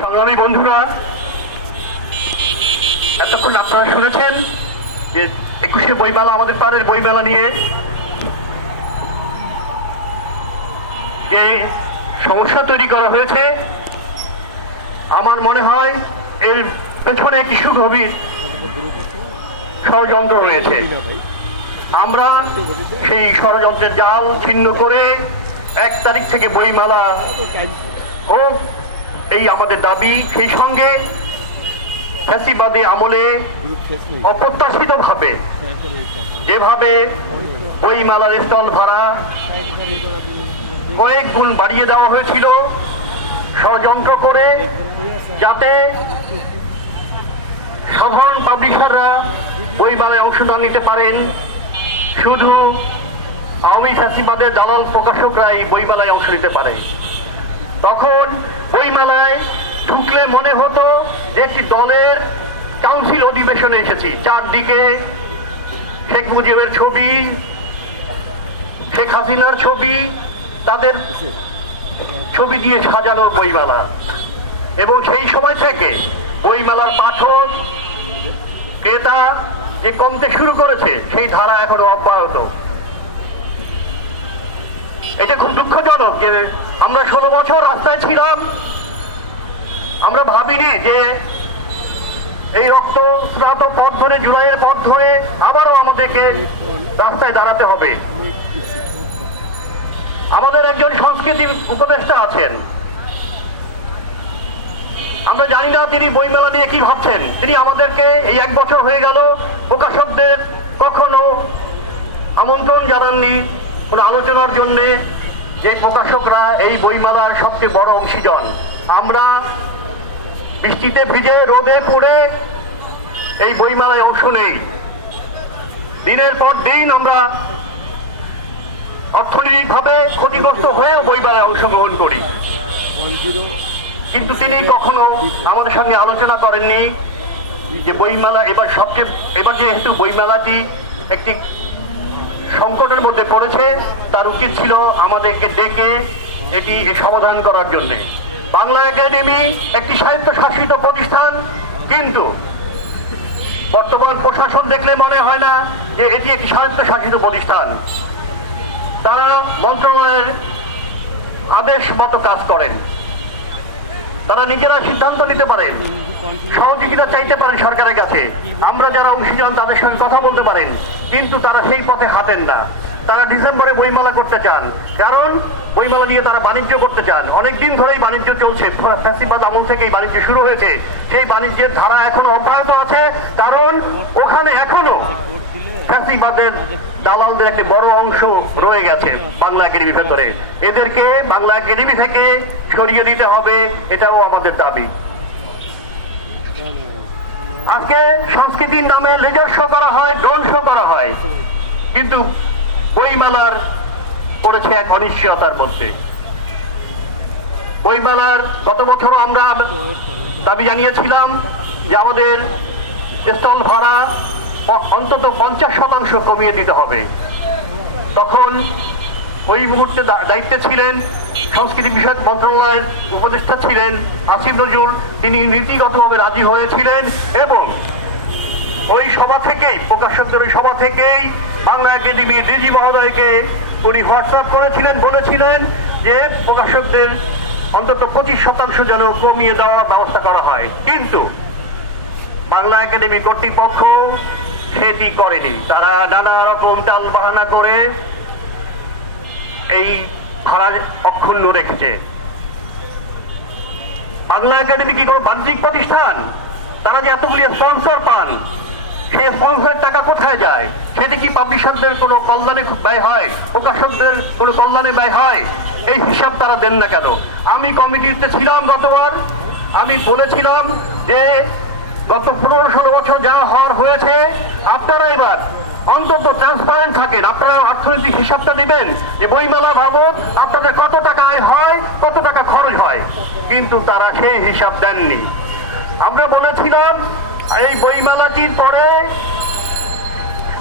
সংগ্রামী বন্ধুরা, এতক্ষণ আপনারা শুনেছেন যে একুশে বইমেলা আমাদের পাড়ের বইমেলা নিয়ে যে সমস্যা তৈরি করা হয়েছে। আমার মনে হয় এর পেছনে কিছু গভীর ষড়যন্ত্র রয়েছে। আমরা সেই ষড়যন্ত্রের জাল ছিন্ন করে এক তারিখ থেকে বইমেলা হোক এই আমাদের দাবি, সেই সঙ্গে ফ্যাসিবাদী আমলে অপ্রত্যাশিত ভাবে যেভাবে বইমেলার স্টল ভাড়া কয়েক গুণ বাড়িয়ে দেওয়া হয়েছিল, ষড়যন্ত্র করে যাতে সাধারণ পাবলিশাররা ওই বইমেলায় অংশ না নিতে পারেন। শুধু আওয়ামী ফ্যাসিবাদের দালাল প্রকাশকরাই বইমেলায় অংশ নিতে পারে তখন বইমেলায় ঢুকলে মনে হতো যে একটি দলের কাউন্সিল অধিবেশনে এসেছি। চারদিকে শেখ মুজিবের ছবি, শেখ হাসিনার ছবি, তাদের ছবি দিয়ে সাজানো বইমেলা। এবং সেই সময় থেকে বইমেলার পাঠক, ক্রেতা যে কমতে শুরু করেছে, সেই ধারা এখনও অব্যাহত এটা খুব যে আমরা ষোলো বছর রাস্তায় ছিলাম। আমরা ভাবিনি যে এই রক্ত স্নাত পথ ধরে, জুলাইয়ের পথ ধরে আবারও আমাদেরকে রাস্তায় দাঁড়াতে হবে। আমাদের একজন সংস্কৃতি উপদেষ্টা আছেন। আমরা জানি না তিনি বইমেলা নিয়ে কি ভাবছেন। তিনি আমাদেরকে এই এক বছর হয়ে গেল প্রকাশকদের কখনো আমন্ত্রণ জানাননি কোনো আলোচনার জন্যে। যে প্রকাশকরা এই বইমেলার সবচেয়ে বড় অংশীজন, আমরা বৃষ্টিতে ভিজে রোদে পড়ে এই বইমেলায় অংশ নেই। দিনের পর দিন আমরা অর্থনৈতিকভাবে ক্ষতিগ্রস্ত হয়েও বইমেলায় অংশগ্রহণ করি। কিন্তু তিনি কখনো আমাদের সঙ্গে আলোচনা করেননি যে বইমেলা, এবার সবচেয়ে, এবার যেহেতু বইমেলাটি একটি সংকটের মধ্যে পড়েছে, তার উচিত ছিল আমাদেরকে ডেকে এটি সমাধান করার জন্য। বাংলা একাডেমি একটি সাহিত্য শাসিত প্রতিষ্ঠান, কিন্তু বর্তমান প্রশাসন দেখলে মনে হয় না যে এটি একটি সাহিত্য শাসিত প্রতিষ্ঠান। তারা মন্ত্রণালয়ের আদেশ মতো কাজ করেন। তারা নিজেরা সিদ্ধান্ত নিতে পারেন, সহযোগিতা চাইতে পারেন সরকারের কাছে। আমরা যারা অংশীজন তাদের সঙ্গে কথা বলতে পারেন। কিন্তু তারা সেই পথে হাঁটেন না। তারা ডিসেম্বরে বইমেলা করতে চান। কারণ, বইমেলা নিয়ে তারা বাণিজ্য করতে চান। অনেক দিন ধরেই বাণিজ্য চলছে। ফ্যাসিবাদ আমল থেকে এই বাণিজ্য শুরু হয়েছে। সেই বাণিজ্যের ধারা এখনও অব্যাহত আছে। কারণ, ওখানে এখনও ফ্যাসিবাদের দালালদের একটি বড় অংশ রয়ে গেছে বাংলা একাডেমির ভেতরে। এদেরকে বাংলা একাডেমি থেকে সরিয়ে দিতে হবে, এটাও আমাদের দাবি। আজকে সংস্কৃতির নামে লেজার শো করা হয়, ড্রোন শো করা হয়। কিন্তু বইমেলার পড়েছে এক অনিশ্চয়তার মধ্যে। বইমেলার গত বছরও আমরা দাবি জানিয়েছিলাম যে আমাদের স্টল ভাড়া অন্তত পঞ্চাশ শতাংশ কমিয়ে দিতে হবে। তখন ওই মুহূর্তে দায়িত্বে ছিলেন সংস্কৃতি বিষয়ক মন্ত্রণালয়ের উপদেষ্টা ছিলেন আসিফ নজরুল। তিনি নীতিগতভাবে রাজি হয়েছিলেন এবং ওই সভা থেকেই প্রকাশকদের ওই সভা থেকেই বাংলা একাডেমি ডিজি মহোদয়কে উনি হোয়াটসঅ্যাপ করেছিলেন, বলেছিলেন যে প্রকাশকদের অন্তত পঁচিশ শতাংশ যেন কমিয়ে দেওয়ার ব্যবস্থা করা হয়। কিন্তু বাংলা একাডেমি কর্তৃপক্ষ সেটি করেনি। তারা নানা রকম টাল বাহানা করে এই ভাড়া অক্ষুণ্ণ রেখেছে। বাংলা একাডেমি কি কোনো বাণিজ্যিক প্রতিষ্ঠান? তারা যে এতগুলি স্পন্সর পান, সেই স্পন্সর টাকা কোথায় যায়? সেটি কি পাবলিশারদের কোনো কল্যাণে ব্যয় হয়? প্রকাশকদের কোনো কল্যাণে ব্যয় হয়? এই হিসাব তারা দেন না কেন? আমি কমিটিতে ছিলাম গতবার। আমি বলেছিলাম যে গত পনেরো ষোলো বছর যা হওয়ার হয়েছে, আপনারা এবার অন্তত ট্রান্সপারেন্ট থাকেন। আপনারা অর্থনৈতিক হিসাবটা দিবেন যে বইমেলা বাবদ আপনাদের কত টাকা আয় হয়, কত টাকা খরচ হয়। কিন্তু তারা সেই হিসাব দেননি। আমরা বলেছিলাম, এই বইমেলাটির পরে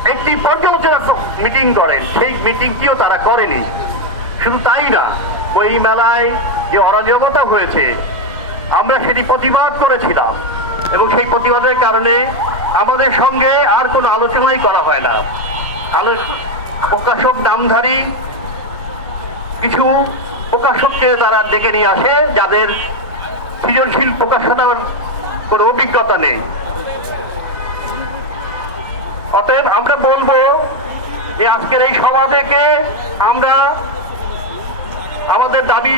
একটি পর্যালোচনা মিটিং করেন। সেই মিটিংটিও তারা করেনি। শুধু তাই না বই মেলায় যে অরাজকতা হয়েছে, আমরা সেটি প্রতিবাদ করেছিলাম। এবং সেই প্রতিবাদের কারণে আমাদের সঙ্গে আর কোনো আলোচনাই করা হয় না। প্রকাশক নামধারী কিছু প্রকাশককে তারা ডেকে নিয়ে আসে, যাদের সৃজনশীল প্রকাশনার কোনো অভিজ্ঞতা নেই। অতএব আমরা বলব যে আজকের এই সভা থেকে আমরা আমাদের দাবি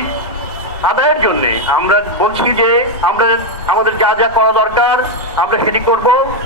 আদায়ের জন্য আমরা বলছি যে আমরা আমাদের যা যা করা দরকার আমরা সেটি করব।